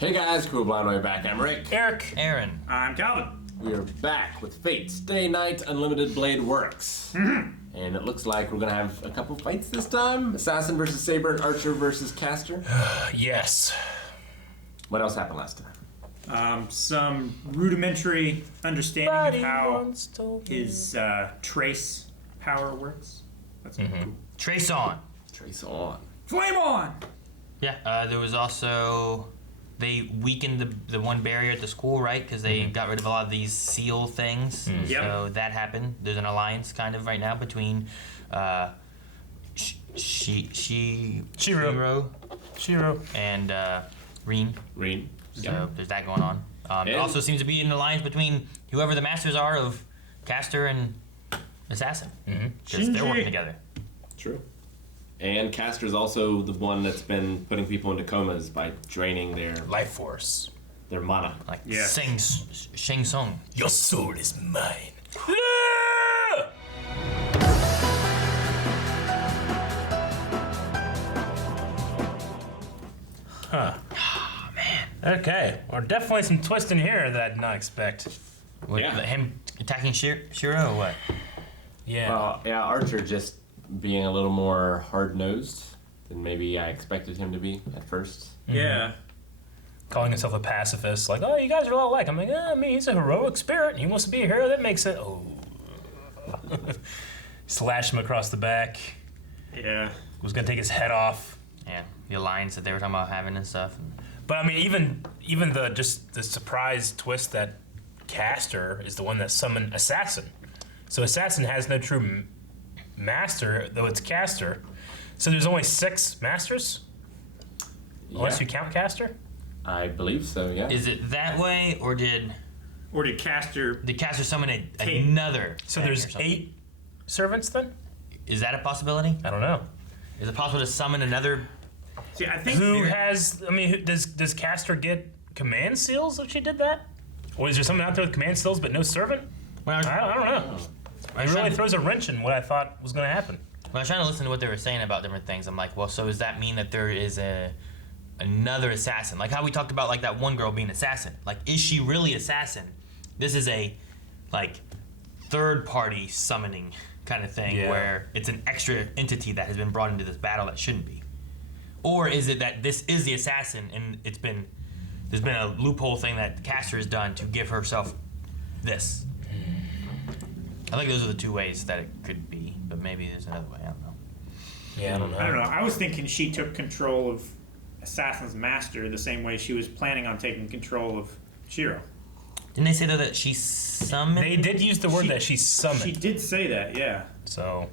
Hey guys, Cool Blind Way back. I'm Rick. Eric. Aaron. I'm Calvin. We are back with Fate Stay Night Unlimited Blade Works. And it looks like we're gonna have a couple fights this time. Assassin versus Saber and Archer versus Caster. Yes. What else happened last time? Some rudimentary understanding of how his trace power works. That's cool. Trace on. Trace on. Flame on! Yeah, there was also... They weakened the one barrier at the school, right? Because they got rid of a lot of these seal things. Yep. So that happened. There's an alliance kind of right now between Shiro and Reen. Reen. So there's that going on. It also seems to be an alliance between whoever the masters are of Caster and Assassin. Because they're working together. True. And Caster's also the one that's been putting people into comas by draining their Life force. their mana. Like Yeah. Shang Tsung. Your soul is mine. Huh. Oh, man. Okay. Well, definitely some twist in here that I did not expect. With Yeah. him attacking Shiro or what? Yeah. Well, yeah, Archer just being a little more hard-nosed than maybe I expected him to be at first. Yeah. Calling himself a pacifist, like, oh, you guys are all alike. I'm like, I mean, he's a heroic spirit. He wants to be a hero. That makes sense. Oh. Slash him across the back. Yeah. Was gonna take his head off. Yeah, the alliance that they were talking about having and stuff. But I mean, even the surprise twist that Caster is the one that summoned Assassin. So Assassin has no true master, though it's Caster. So there's only 6 masters, unless you count Caster. I believe so, yeah. Is it that way, or did Caster... Caster summon another? So thing there's or something? 8 servants then. Is that a possibility? I don't know. Is it possible to summon another? See, I think... Who has? I mean, does Caster get command seals if she did that? Or is there someone out there with command seals but no servant? Well, I don't know. It really throws a wrench in what I thought was going to happen. When I was trying to listen to what they were saying about different things, I'm like, well, so does that mean that there is another assassin? Like how we talked about like that one girl being assassin. Like, is she really assassin? This is a like third party summoning kind of thing where it's an extra entity that has been brought into this battle that shouldn't be. Or is it that this is the assassin and there's been a loophole thing that Caster has done to give herself this? I think those are the 2 ways that it could be, but maybe there's another way. I don't know. Yeah, I don't know. I don't know. I was thinking she took control of Assassin's master the same way she was planning on taking control of Shiro. Didn't they say though that she summoned? They did use the word that she summoned. She did say that, yeah. So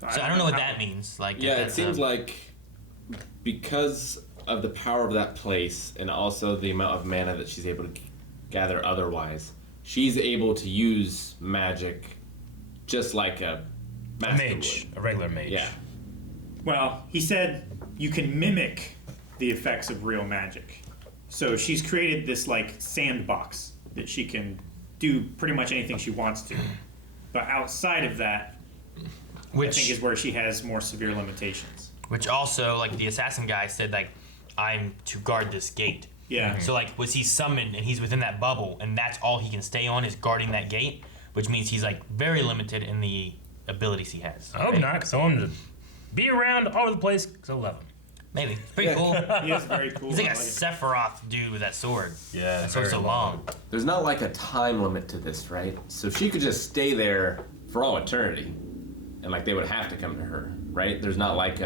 So I don't know what that means. Like, Yeah, it seems like because of the power of that place and also the amount of mana that she's able to gather otherwise, she's able to use magic just like a master mage, would. a regular mage. Yeah. Well, he said you can mimic the effects of real magic. So she's created this like sandbox that she can do pretty much anything she wants to. But outside of that, I think is where she has more severe limitations. Which also, like the assassin guy said, like, I'm to guard this gate. Yeah. So like, was he summoned and he's within that bubble, and that's all he can stay on is guarding that gate, which means he's like very limited in the abilities he has. I hope not, because I want him to be around all over the place, because I love him. Maybe. It's pretty cool. He is very cool. He's like I a like it. Sephiroth dude with that sword. Yeah, That sword's so long. There's not like a time limit to this, right? So she could just stay there for all eternity. And like they would have to come to her, right? There's not like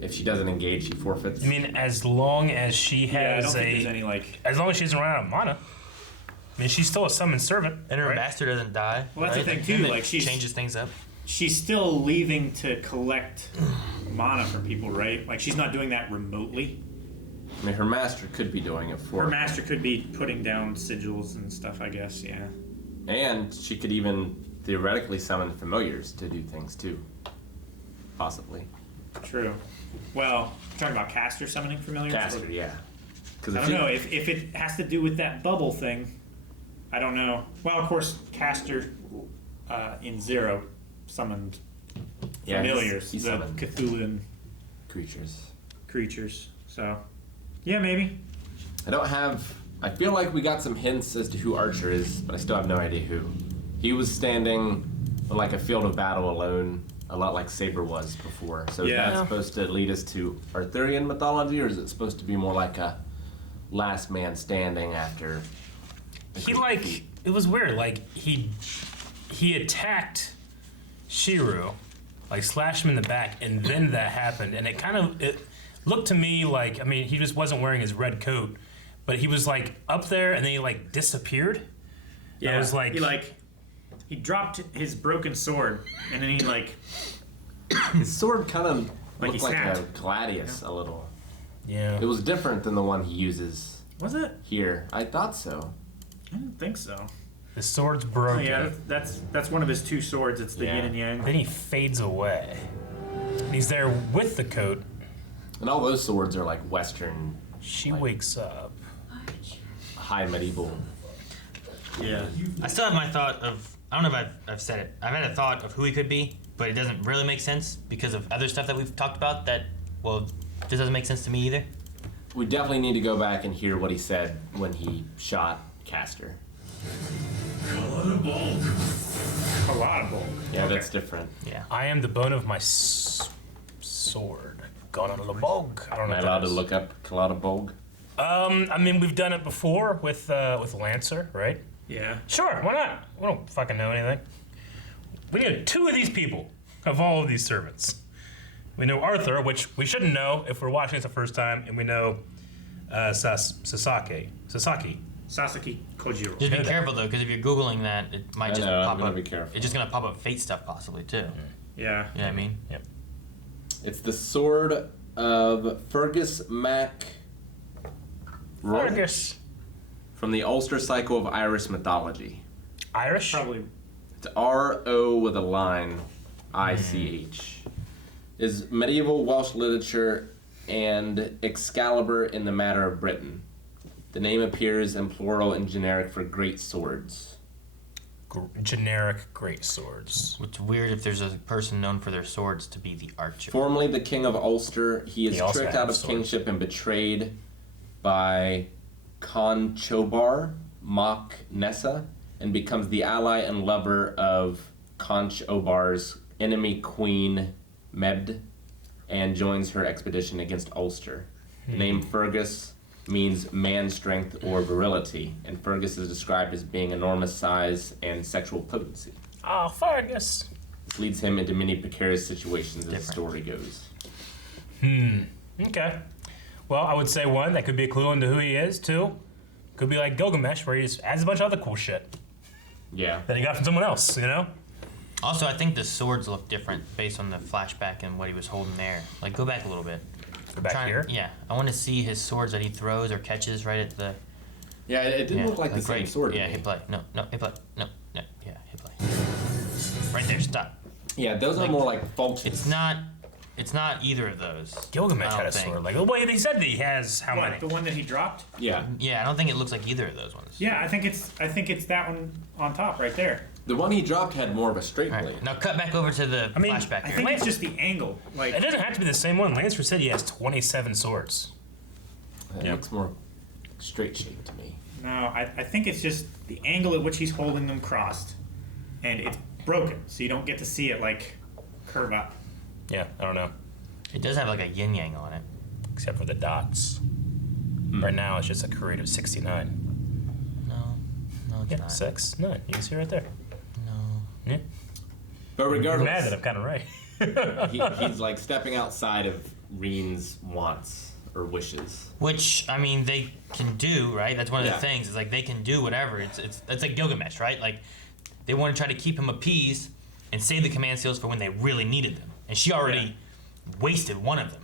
if she doesn't engage, she forfeits. I mean, as long as she Yeah, I don't has think there's any like... as long as she doesn't run out of mana. I mean, she's still a summoned servant. And her right? master doesn't die. Well, that's the right? thing, too, And it like, she's- changes things up. She's still leaving to collect mana from people, right? Like she's not doing that remotely. I mean, her master could be doing it for Her her. master could be putting down sigils and stuff, I guess, yeah. And she could even theoretically summon familiars to do things too. Possibly. True. Well, talking about caster summoning familiars? Caster, yeah. Because I don't know, if it has to do with that bubble thing, I don't know. Well, of course, caster in Zero summoned familiars, he the summoned Cthulhuan creatures. creatures. So, yeah, maybe. I don't have. I feel like we got some hints as to who Archer is, but I still have no idea who. He was standing on like a field of battle alone, a lot like Saber was before. So Yeah. that's supposed to lead us to Arthurian mythology, or is it supposed to be more like a last man standing after? He like it was weird. Like he attacked Shiru, like slashed him in the back, and then that happened, and it looked to me like, I mean, he just wasn't wearing his red coat, but he was like up there and then he like disappeared. Yeah, I was like, he dropped his broken sword, and then he like His sword kind of Like looked he like a snapped. gladius a little. yeah. It was different than the one he uses was it? here. I thought so. I didn't think so. The sword's Oh, broken. yeah, that's one of his two swords. It's the Yeah. yin and yang. Then he fades away. And he's there with the coat. And all those swords are like Western, She Like- wakes up. high medieval. Yeah. I still have my thought of. I don't know if I've said it. I've had a thought of who he could be, but it doesn't really make sense because of other stuff that we've talked about. That just doesn't make sense to me either. We definitely need to go back and hear what he said when he shot Castor. Palatable. Yeah, Okay. that's different. Yeah. I am the bone of my sword. Gone out of the bog. I don't Am know. I what allowed that to is. look up Kalata Bolg? I mean, we've done it before with Lancer, right? Yeah. Sure, why not? We don't fucking know anything. We know two of these people of all of these servants. We know Arthur, which we shouldn't know if we're watching this the first time, and we know Sasaki. Sasaki Kojiro. Just be Know that. careful though, because if you're googling that, it might I just know, I'm pop gonna up. be careful. It's just gonna pop up fate stuff possibly too. Yeah. You know what I mean? It's the sword of Fergus Mac Roy Fergus. from the Ulster cycle of Irish mythology. Irish? Probably. It's R-O with a line, I-C-H. Is medieval Welsh literature and Excalibur in the matter of Britain. The name appears in plural and generic for great swords. Generic great swords. It's weird if there's a person known for their swords to be the archer. Formerly the king of Ulster, he is He also tricked had out of swords. kingship and betrayed by Conchobar, Mock Nessa, and becomes the ally and lover of Conchobar's enemy queen Mebd, and joins her expedition against Ulster. The name Fergus means man strength or virility, and Fergus is described as being enormous size and sexual potency. Oh, Fergus. This leads him into many precarious situations as the Different. story goes. Okay. Well, I would say one, that could be a clue into who he is. Two, could be like Gilgamesh, where he just adds a bunch of other cool shit Yeah. that he got from someone else, you know? Also, I think the swords look different based on the flashback and what he was holding there. Like, go back a little bit. Go back here. Yeah, I want to see his swords that he throws or catches right at the. Yeah, it didn't Yeah, look like the same right- sword. to Yeah, me. hit play. No, hit play. No, yeah, hit play. Right there, stop. Yeah, those are more like falchions. It's not. It's not either of those. Gilgamesh I don't had a think. sword. Like, well, he said that he has how What? many? The one that he dropped? Yeah, Yeah, I don't think it looks like either of those ones. Yeah, I think it's that one on top right there. the one he dropped had more of a straight All blade. right, now cut back over to the mean, flashback I here. think it's just the angle. Like It doesn't have to be the same one. Lancer said he has 27 swords. It looks more straight shaped to me. no, I think it's just the angle at which he's holding them crossed, and it's broken, so you don't get to see it like curve up. Yeah, I don't know. It does have like a yin yang on it. Except for the dots. Right now, it's just a creative 69. No, it's Yeah, not. 6, 9. You can see right there. No. Yeah. But You're regardless, mad that I'm kind of right. he's like stepping outside of Reen's wants or wishes. Which I mean, they can do, right? That's one of Yeah. the things. It's like they can do whatever. It's like Gilgamesh, right? Like they want to try to keep him appeased and save the command seals for when they really needed them. And she already wasted one of them.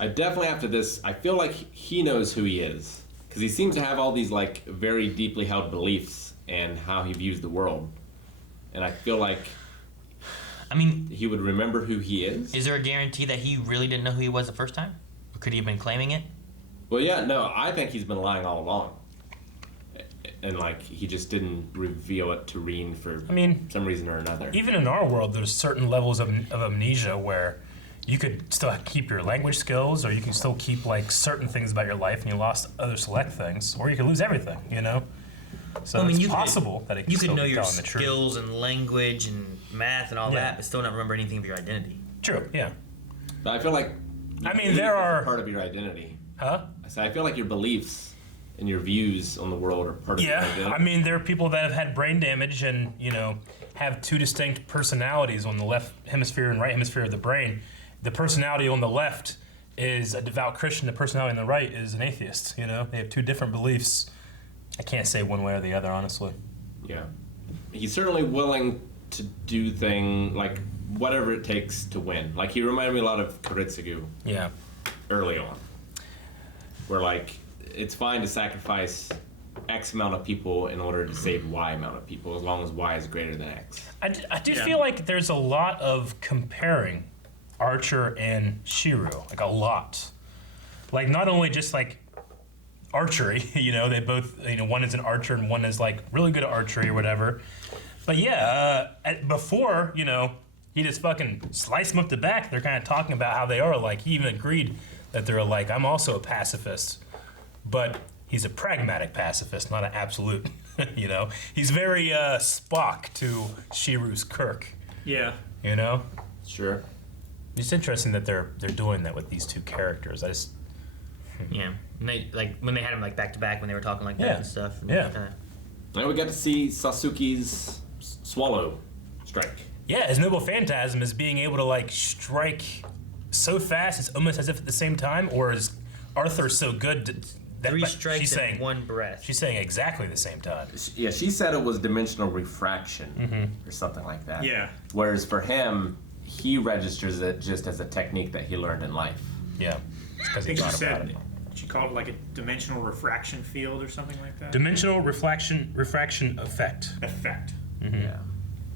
I definitely after this, I feel like he knows who he is because he seems to have all these like very deeply held beliefs and how he views the world, and I feel like I mean, he would remember who he is. is there a guarantee that he really didn't know who he was the first time? Or could he have been claiming it? Well, yeah, no, I think he's been lying all along, and like he just didn't reveal it to Reen for I mean, some reason or another. even in our world, there's certain levels of amnesia where you could still keep your language skills, or you can still keep like certain things about your life, and you lost other select things, or you could lose everything. You know. So it's possible that it can you still could know be your telling the truth. skills and language and math and all Yeah. that, but still not remember anything of your identity. True. Yeah. But I feel like. I mean, belief there is a are- part of your identity. Huh? I feel like your beliefs and your views on the world are part of your identity. Yeah, I mean, there are people that have had brain damage and, have two distinct personalities on the left hemisphere and right hemisphere of the brain. The personality on the left is a devout Christian. The personality on the right is an atheist, They have two different beliefs. I can't say one way or the other, honestly. Yeah. He's certainly willing to do like whatever it takes to win. Like, he reminded me a lot of Koritsugu Yeah. early on. Where, like, it's fine to sacrifice X amount of people in order to save Y amount of people, as long as Y is greater than X. I do feel like there's a lot of comparing Archer and Shiro, like a lot. Like, not only just like archery, they both, one is an archer and one is like really good at archery or whatever. But yeah, before, he just fucking sliced him up the back. They're kind of talking about how they are. Like, he even agreed that they're like, I'm also a pacifist, but he's a pragmatic pacifist, not an absolute. He's very Spock to Shiru's Kirk. Yeah. Sure. It's interesting that they're doing that with these two characters. Yeah, and they when they had them like back to back when they were talking like that Yeah. and stuff. And Yeah. Now we got to see Sasuke's swallow strike. Yeah, his noble phantasm is being able to like strike so fast, it's almost as if at the same time, or is Arthur so good that Three but strikes she's in saying one breath. she's saying exactly the same time. Yeah, she said it was dimensional refraction Mm-hmm. or something like that. Yeah. Whereas for him, he registers it just as a technique that he learned in life. Yeah, it's because I he think she thought about said it. she called it like a dimensional refraction field or something like that. Dimensional refraction effect. Effect. Yeah.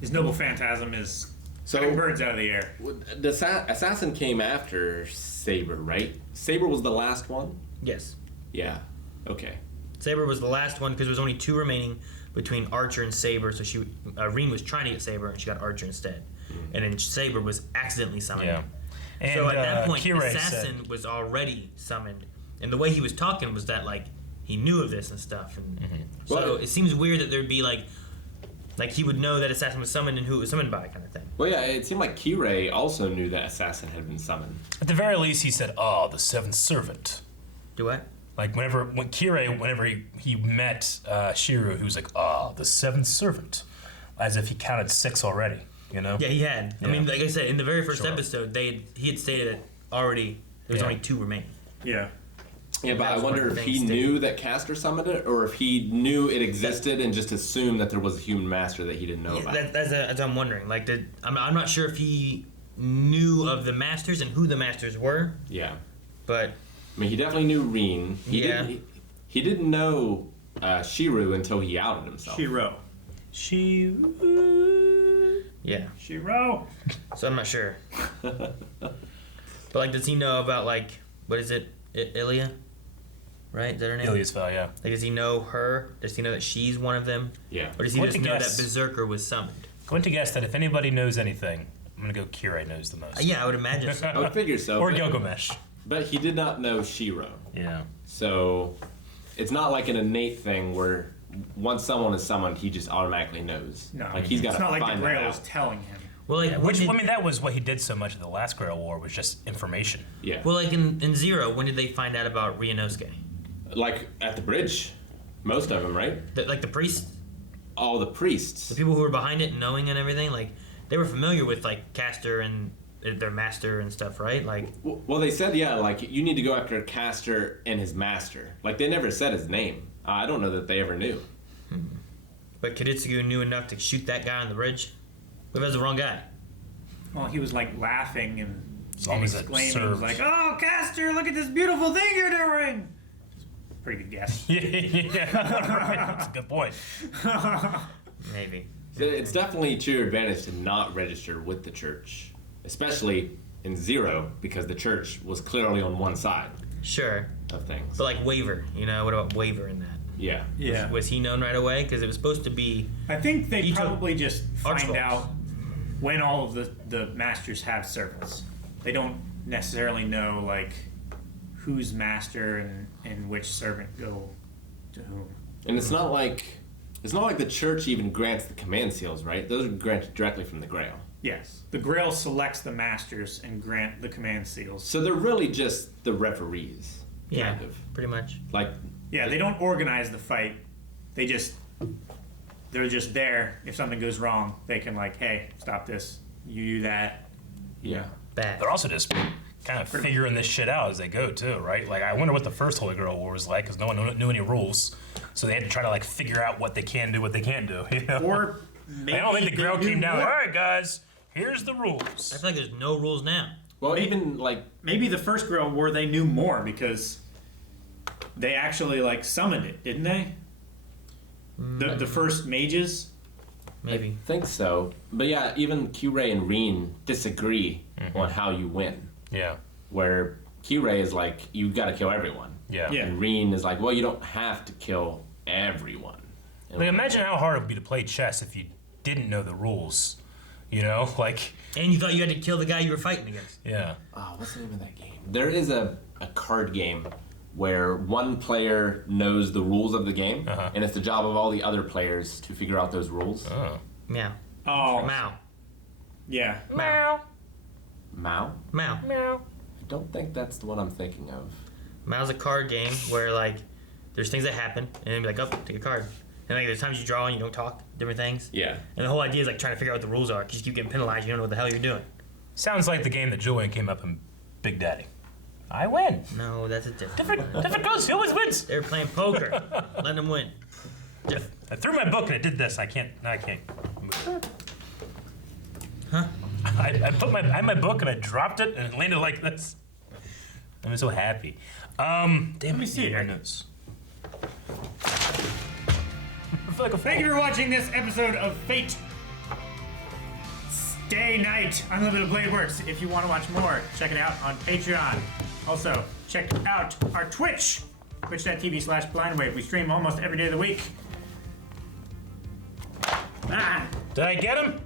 His noble phantasm is So- cutting birds out of the air. The assassin came after Saber, right? Saber was the last one? Yes, Yeah. Okay. Saber was the last one because there was only two remaining between Archer and Saber. So Reen was trying to get Saber and she got Archer instead, and then Saber was accidentally summoned. Yeah. And So at that point, Kirei Assassin said, was already summoned, and the way he was talking was that like he knew of this and stuff, and so Well- it seems weird that there'd be like he would know that Assassin was summoned and who it was summoned by, kind of thing. Well, yeah, it seemed like Kirei also knew that Assassin had been summoned. at the very least, he said, "Oh, the seventh servant." Do what? Like whenever he met Shiro, he was like, "Ah, the seventh servant," as if he counted 6 already. Yeah, he had. I mean, like I said, in the very first Sure. episode, he had stated that already there was Yeah. only 2 remaining. Yeah. Yeah, but That I was wonder one of if the he things knew that Castor summoned it, or if he knew it existed and just assumed that there was a human master that he didn't know about. That's what I'm wondering. Like, I'm not sure if he knew of the masters and who the masters were, Yeah. but I mean, he definitely knew Reen. Yeah. He didn't know Shiru until he outed himself. Shiro. yeah. Shiro. So I'm not sure. But like, does he know about like what is it, Ilya? Right? Is that her name? Ilias fell, yeah. Like, does he know her? Does he know that she's one of them? Yeah. Or does he What just to know guess? that Berserker was summoned? Going to guess that if anybody knows anything, I'm gonna go Kirei knows the most. Yeah, I would imagine so. I would figure so. Or but, Gilgamesh. but he did not know Shiro. Yeah. So it's not like an innate thing where once someone is summoned, he just automatically knows. No. Like, he's got It's to not like find the that Grail out. is telling him. Well, like, Which, when I did- mean, that was what he did so much in the last Grail War, was just information. Yeah. well, like in Zero, when did they find out about Ryunosuke? Like at the bridge. Most of them, right? Like the priests, All the priests. the people who were behind it, and knowing and everything, like they were familiar with like Castor and their master and stuff, right? Like, Well, they said, yeah, like, you need to go after Castor and his master. Like, they never said his name. I don't know that they ever knew. but Kiritsugu knew enough to shoot that guy on the bridge. What if it was the wrong guy? Well, he was like laughing and As long as it exclaiming, served. like, "Oh, Castor, look at this beautiful thing you're doing!" Pretty good guess. Yeah, that's a good point. Maybe. So it's definitely to your advantage to not register with the church. Especially in Zero, because the church was clearly on one side Sure, of things. but like Waver, what about Waver in that? Yeah. Yeah. Was he known right away? Because it was supposed to be. I think they He took probably just find Archibald. out when all of the masters have servants. they don't necessarily know like who's master and which servant go to whom. And it's not like the church even grants the command seals, right? Those are granted directly from the Grail. Yes, the Grail selects the masters and grant the command seals. So they're really just the referees. Yeah, Kind of. pretty much. Like, Yeah, they don't organize the fight. They're just there. If something goes wrong, they can like, hey, stop this. You do that. yeah. Bad. They're also just kind of figuring this shit out as they go too, right? Like I wonder what the first Holy Grail War was like because no one knew any rules, so they had to try to like figure out what they can do, what they can't do. You know? Or maybe I don't think the Grail they came knew down. more. All right, guys, here's the I rules. feel like there's no rules now. Well, even like Maybe the first Grail War they knew more because they actually like summoned it, didn't they? The first mages. Maybe. I think so. But yeah, even Q-Ray and Reen disagree on how you win. Yeah, Where Q-Ray is like, you gotta kill everyone. yeah. Yeah. And Reen is like, well, you don't have to kill everyone. And Like imagine how hard it would be to play chess if you didn't know the rules. You know, like And you thought you had to kill the guy you were fighting against. yeah. Oh, what's the name of that game? There is a card game where one player knows the rules of the game, and it's the job of all the other players to figure out those rules. Oh. Meow. Oh, Mao. yeah. Mao. Mao? Mao. I don't think that's the one I'm thinking of. Mao's a card game where like there's things that happen and then be like, oh, take a card. And like there's times you draw and you don't talk, different things. Yeah. And the whole idea is like trying to figure out what the rules are because you keep getting penalized. You don't know what the hell you're doing. Sounds like the game that Julian came up in Big Daddy. I win. No, that's a different. Different goes. He always wins. They're playing poker. Let them win. I threw my book and it did this. I can't move. Huh? I had my book and I dropped it and it landed like this. I'm so happy. Damn. Let me see it. my notes. I feel like a Thank you for watching this episode of Fate Stay Night. Unlimited Blade Works. If you want to watch more, check it out on Patreon. Also, check out our Twitch, twitch.tv/blindwave. We stream almost every day of the week. Ah. Did I get him?